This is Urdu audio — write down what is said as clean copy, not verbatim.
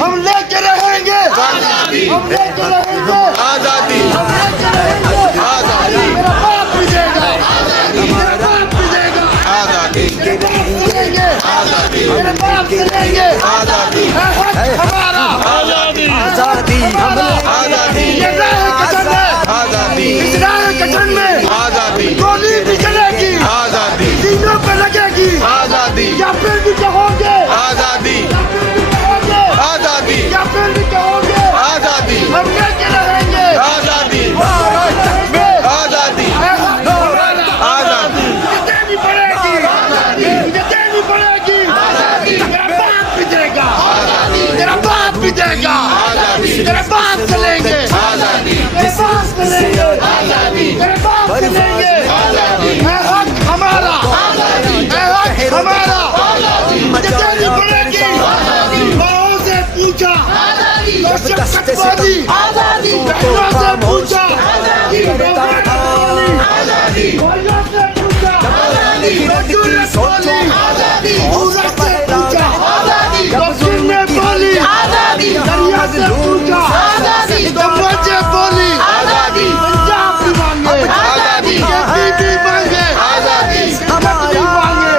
ہم لے کے رہیں گے ہم لے کے رہیں گے آزادی آزادی میرا باپ بھی دے گا میرا باپ بھی دے گا آزادی میرے باپ سے لیں گے میرے باپ سے لیں گے آزادی ہے حق ہمارا آزادی آزادی ہم لے آزادی یہ راہ کٹن میں آزادی اس راہ کٹن میں آزادی گولی بھی چلے گی آزادی سینوں پہ لگے گی آزادی یا پھر بھی کہو گے آزادی آزادی یا پھر بھی کہو گے آزادی ہم لے کے رہیں گے آزادی رہیں گے آزادی ہے حق ہمارا آزادی مجھے دینی پڑے گی مجھے دینی پڑے گی میرا باپ بھی دے گا میرا باپ بھی دے گا میرے باپ سے لیں گے میرے باپ سے لیں گے میرے باپ سے لیں گے ہے حق ہمارا ہے حق ہمارا مجھے دینی پڑے گی بہو سے پوچھا تو شفقت والی بہنوں سے پوچھا بھائیوں سے پوچھا رجولت والی عورت سے پوچھا رسول نے بولی دریا سے پوچھا تو مجھے بولی پنجاب بھی مانگے بی بی مانگے ہماری مانگے